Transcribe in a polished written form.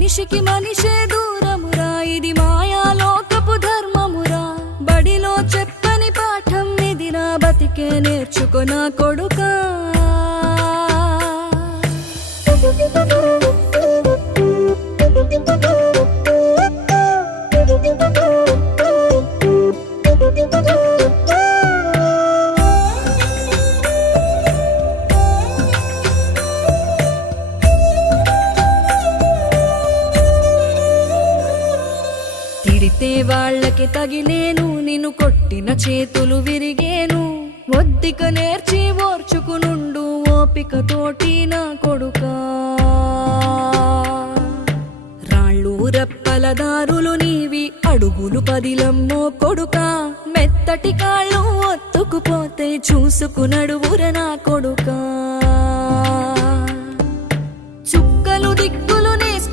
మనిషికి మనిషే దూరమురా, ఇది మాయాలోకపు ధర్మమురా. బడిలో చెప్పని పాఠం ఇదిరా, బతికే నేర్చుకో నా కొడుకా. తిడితే వాళ్ళకి తగిలేను, నిన్ను కొట్టిన చేతులు విరిగేను. ఒద్దిక నేర్చి ఓర్చుకునుండు ఓపికతోటి నా కొడుకా. రాళ్ళు రెప్పల దారులు నీవి, అడుగులు పదిలమ్మో కొడుకా. మెత్తటి కాళ్ళు ఒత్తుకుపోతే చూసుకునడువుర నా కొడుకా.